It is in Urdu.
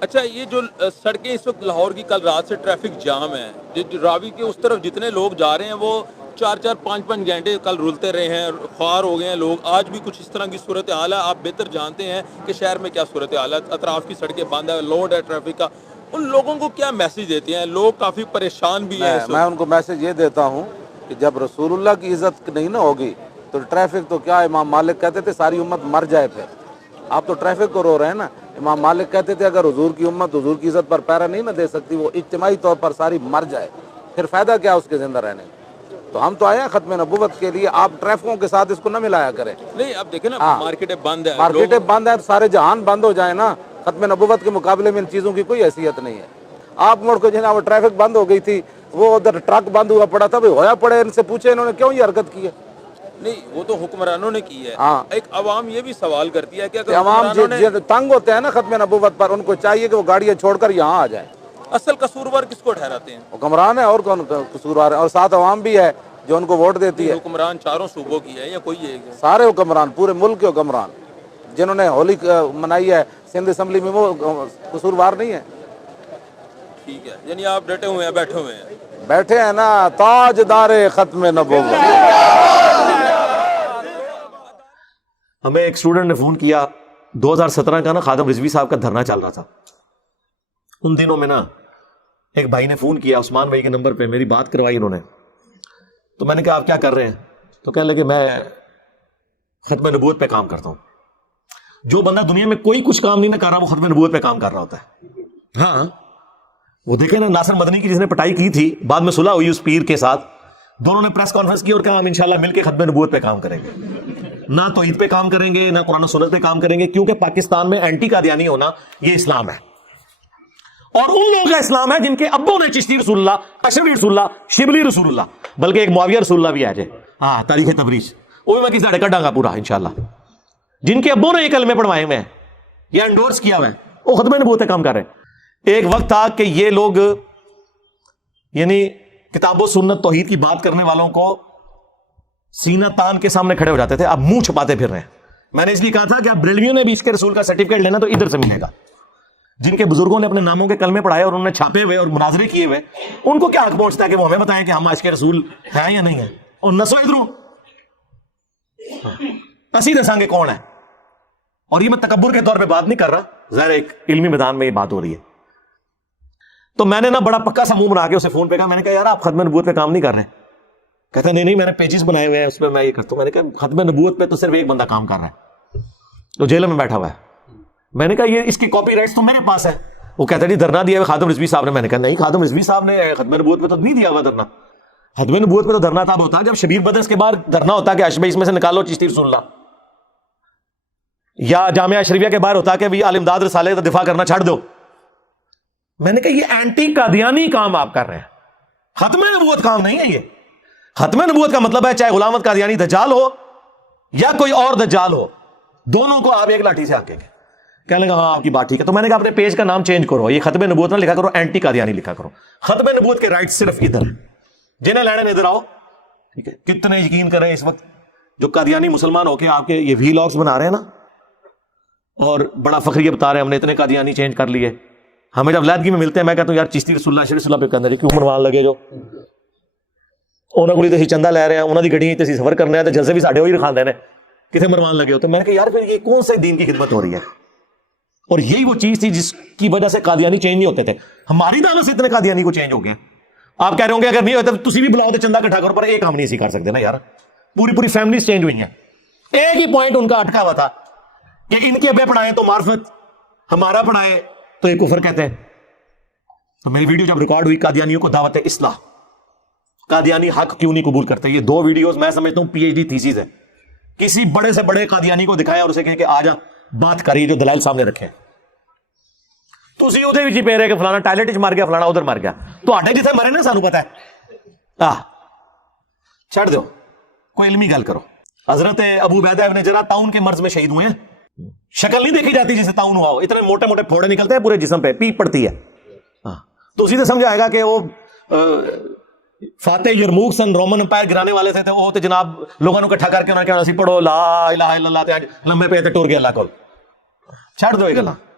اچھا یہ جو سڑکیں اس وقت لاہور کی کل رات سے ٹریفک جام ہے، راوی کے اس طرف جتنے لوگ جا رہے ہیں وہ 4-4 5-5 گھنٹے کل رولتے رہے ہیں، خوار ہو گئے ہیں لوگ، آج بھی کچھ اس طرح کی صورتحال ہے۔ آپ بہتر جانتے ہیں کہ شہر میں کیا صورتحال ہے، اطراف کی سڑکیں بند ہے، لوڈ ہے ٹریفک کا، ان لوگوں کو کیا میسج دیتے ہیں؟ لوگ کافی پریشان بھی ہیں اس میں وقت۔ ان کو میسج یہ دیتا ہوں کہ جب رسول اللہ کی عزت نہیں نہ ہوگی تو ٹریفک تو کیا، امام مالک کہتے تھے ساری امت مر جائے پھر، آپ تو ٹریفک کو رو رہے ہیں نا۔ امام مالک کہتے تھے اگر حضور کی امت حضور کی عزت پر پیرا نہیں نہ دے سکتی، وہ اجتماعی طور پر ساری مر جائے، پھر فائدہ کیا اس کے زندہ رہنے کا؟ تو ہم تو آئے ہیں ختم نبوت کے لیے، آپ ٹریفکوں کے ساتھ اس کو نہ ملایا کریں۔ نہیں اب دیکھیں نا، مارکیٹیں بند ہے، مارکیٹیں بند ہیں، سارے جہان بند ہو جائے نا، ختم نبوت کے مقابلے میں ان چیزوں کی کوئی حیثیت نہیں ہے۔ آپ مڑ کو جناب وہ ٹریفک بند ہو گئی تھی، وہ ادھر ٹرک بند ہوا پڑا تھا، ہویا پڑے، ان سے پوچھے انہوں نے کیوں یہ حرکت کی ہے۔ نہیں وہ تو حکمرانوں نے کی ہے، ہاں، ایک عوام یہ بھی سوال کرتی ہے کہ اگر عوام حکمرانوں نے تنگ ہوتے ہیں نا ختم نبوت پر، ان کو چاہیے کہ وہ گاڑیاں چھوڑ کر یہاں آ جائیں۔ اصل قصوروار کس کو ٹھہراتے ہیں؟ حکمران ہے اور کون قصوروار ہے، اور ساتھ عوام بھی ہے جو ان کو ووٹ دیتی ہے۔ حکمران چاروں صوبوں کی ہے یا کوئی ایک ہے؟ سارے حکمران، پورے ملک کے حکمران جنہوں نے ہولی منائی ہے سندھ اسمبلی میں، وہ قصوروار نہیں ہے۔ ٹھیک ہے، یعنی آپ ڈٹے ہوئے ہیں، بیٹھے ہوئے ہیں۔ بیٹھے ہیں نا، تاجدار ختم نبوت۔ ہمیں ایک اسٹوڈنٹ نے فون کیا، 2017 کا نا خادم رضوی صاحب کا دھرنا چل رہا تھا، ان دنوں میں نا ایک بھائی نے فون کیا عثمان بھائی کے نمبر پہ، میری بات کروائی انہوں نے، تو میں نے کہا آپ کیا کر رہے ہیں؟ تو کہنے لگے میں ختم نبوت پہ کام کرتا ہوں۔ جو بندہ دنیا میں کوئی کچھ کام نہیں نہ کر رہا، وہ ختم نبوت پہ کام کر رہا ہوتا ہے۔ ہاں وہ دیکھیں نا، ناصر مدنی کی جس نے پٹائی کی تھی، بعد میں صلح ہوئی اس پیر کے ساتھ، دونوں نے پریس کانفرنس کی اور کہا ہم انشاءاللہ مل کے ختم نبوت پہ کام کریں گے، نہ توحید پہ کام کریں گے، نہ قرآن و سنت پہ کام کریں گے، کیونکہ پاکستان میں اینٹی قادیانی ہونا یہ اسلام ہے، اور ان لوگوں کا اسلام ہے جن کے ابوں نے چشتی رسول اللہ، اشرفی رسول اللہ، شبلی رسول اللہ، بلکہ ایک معاویہ رسول اللہ بھی آ جائے، ہاں تاریخ تبریز، وہ بھی میں کسی ساڑھے کٹاں گا پورا انشاءاللہ، جن کے ابوں نے یہ کلمے پڑھوائے ہوئے ہیں یا انڈورس کیا ہوا ہے، وہ ختم نبوت پہ کام کر رہے ہیں۔ ایک وقت تھا کہ یہ لوگ یعنی کتاب و سنت توحید کی بات کرنے والوں کو سینہ تان کے سامنے کھڑے ہو جاتے تھے، اب منہ چھپاتے پھر رہے ہیں۔ میں نے اس لیے کہا تھا کہ اب بریلویوں نے بھی اس کے رسول کا سرٹیفکیٹ لینا تو ادھر سے ملے گا، جن کے بزرگوں نے اپنے ناموں کے کلمے پڑھائے اور انہوں نے چھاپے ہوئے اور مناظرے کیے ہوئے، ان کو کیا حق پہنچتا ہے کہ وہ ہمیں بتائیں کہ ہم آج کے رسول ہیں یا نہیں ہیں؟ اور نسو ادھروں اسی دساں گے کون ہے؟ اور یہ میں تکبر کے طور پہ بات نہیں کر رہا، ظاہر ایک علمی میدان میں یہ بات ہو رہی ہے۔ تو میں نے نا بڑا پکا سا منہ بنا کے اسے فون پہ کہا، میں نے کہا یار آپ ختم نبوت پہ کام نہیں کر رہے؟ کہتا نہیں میں نے پیجز بنائے ہوئے ہیں اس پہ میں یہ کرتا ہوں۔ میں نے کہا ختم نبوت پہ تو صرف ایک بندہ کام کر رہا ہے، تو جیل میں بیٹھا ہوا ہے۔ میں نے کہا یہ اس کی کاپی رائٹس تو میرے پاس ہے۔ وہ کہتا ہے جی دھرنا دیا ہے خادم رضوی صاحب نے۔ میں نے کہا نہیں، خادم رضوی صاحب نے ختم نبوت پہ تو نہیں دیا ہوا دھرنا۔ ختم نبوت پہ تو دھرنا تب ہوتا جب شبیر بدرس کے بعد دھرنا ہوتا کہ اشبہ اس میں سے نکالو چشتی رسول اللہ، یا جامعہ اشرفیہ کے باہر ہوتا کہ بھی الامداد رسالے کا دفاع کرنا چھاڑ دو۔ میں نے کہا یہ اینٹی قادیانی کام آپ کر رہے ہیں، ختم نبوت کام نہیں ہے یہ۔ ختم نبوت کا مطلب ہے چاہے غلام احمد قادیانی دجال ہو یا کوئی اور دجال ہو، دونوں کو آپ ایک لاٹھی سے ہانکیں گے۔ کہنے لگا ہاں آپ کی بات ٹھیک ہے۔ تو میں نے کہا اپنے پیج کا نام چینج کرو، یہ ختم نبوت نہ لکھا کرو، اینٹی قادیانی لکھا کرو۔ ختم نبوت کے رائٹ صرف ادھر ہیں، جنہیں لینے ادھر آؤ، ٹھیک ہے؟ کتنے یقین کریں اس وقت جو قادیانی مسلمان ہو کے آپ کے یہ ویلاگز بنا رہے ہیں نا، اور بڑا فخریہ بتا رہے ہیں ہم نے اتنے قادیانی چینج کر لیے۔ ہمیں جب علیحدگی میں ملتے ہیں میں کہتا ہوں یار چشتی رسول اللہ شریف اللہ پہ کہندے کیوں منوان لگے جو انہاں کولی تے چندہ لے رہے ہیں، انہاں دی گڈیاں تے سفر کرنے ہیں تے جلسے بھی ساڈے ہوئی رکھاندے نے، کتے مرمان لگے ہو؟ تو میں نے کہا یار پھر یہ کون سے دین کی خدمت ہو رہی ہے؟ اور یہی وہ چیز تھی جس کی وجہ سے قادیانی چینج نہیں ہوتے تھے۔ ہماری دعوت سے اتنے قادیانی کو چینج ہو گئے۔ آپ کہہ رہے ہوں گے اگر نہیں ہوتا تو تسی بھی بلاؤ تے چندہ اکٹھا کرو، پر ایک ہم نہیں اسی کر سکتے نا یار، پوری فیملیز چینج ہوئی ہیں۔ ایک ہی پوائنٹ ان کا اٹکا ہوا تھا کہ ان کے ابے پڑھائیں تو معرفت، ہمارا پڑھائے تو یہ کفر کہتے ہیں۔ تو میری ویڈیو جب ریکارڈ ہوئی قادیانیوں کو دعوت اصلاح، قادیانی حق کیوں نہیں قبول کرتے، یہ دو ویڈیوز میں سمجھتا ہوں پی ایچ ڈی تھیسز ہے۔ کسی بڑے سے بڑے قادیانی کو دکھائیں اور اسے کہیں کہ آ جا بات کریے، جو دلائل سامنے رکھیں۔ تو اسی ادھر بھی پہ رہے کہ فلانا ٹائلٹ مر گیا، فلانا ادھر مر گیا، تو آڈے جتنے مرے نا سانو پتا ہے، چھڑ دو، کوئی علمی گل کرو۔ حضرت ابو عبیدہ ابن جراح طاعون کے مرض میں شہید ہوئے ہیں، شکل نہیں دیکھی جاتی جسے طاعون ہوا ہو، اتنے موٹے موٹے پھوڑے نکلتے ہیں پورے جسم پہ، پیپ پڑتی ہے۔ تو اسی سے سمجھ آئے گا کہ وہ فاتح یرموک سن رومن امپائر گرانے والے تھے، وہ تو جناب لوگوں کو اکٹھا کر کے انہوں نے کہا سی پڑھو لا الہ الا اللہ تے لمبے پہ تے ٹور گیا اللہ کول۔ چھڑ دو یہ گلاں۔